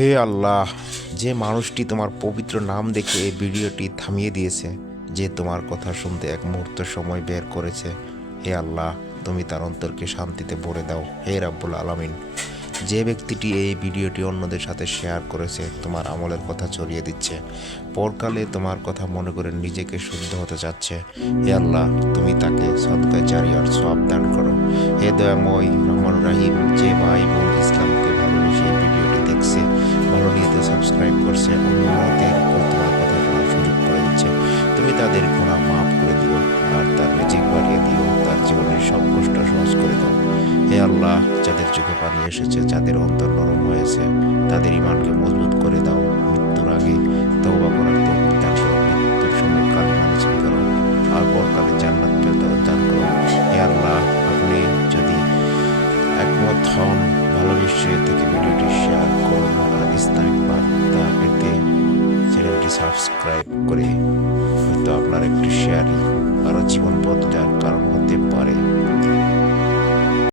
হে আল্লাহ, যে মানুষটি তোমার পবিত্র নাম দেখে এই ভিডিওটি থামিয়ে দিয়েছে, যে তোমার কথা শুনতে এক মুহূর্ত সময় বের করেছে, হে আল্লাহ, তুমি তার অন্তরকে শান্তিতে ভরে দাও। হে রাব্বুল আলামিন, যে ব্যক্তিটি এই ভিডিওটি অন্যদের সাথে শেয়ার করেছে, তোমার আমলের কথা ছড়িয়ে দিচ্ছে, পরকালে তোমার কথা মনে করে নিজেকে শুদ্ধ হতে চাচ্ছে, হে আল্লাহ, তুমি তাকে সদকায়ে জারিয়ার সওয়াব দান করো। হে দয়াময় রহমান রাহিম, যে ভাই বোন ইসলামকে ভালোবেসে এই ভিডিওটি দেখছে, ভালো নিয়তে সাবস্ক্রাইব করছে, অন্যদের তোমার কথা শোনার সুযোগ করে দিচ্ছে, তুমি তাদের গুনাহ মাফ করে দিও, আর তার রিজিক বাড়িয়ে দিও, তার জীবনের সব কষ্ট সহজ করে দাও। হে আল্লাহ, যাদের চোখে পানি এসেছে, যাদের অন্তর নরম হয়েছে, তাদের ইমানকে মজবুত করে দাও। মৃত্যুর আগে তওবা করার তৌফিক দান করো, মৃত্যুর সময় কালিমা নিষেধ করো, আর পরকালে জান্নাত পেতে দান করো। হে আল্লাহ, আপনি যদি একমত হন, ভালোবেসে থেকে ভিডিওটি শেয়ার করুন, আর ইসলামিক বার্তা পেতে চ্যানেলটি সাবস্ক্রাইব করে হয়তো আপনার একটি শেয়ারই আরও জীবন বদলার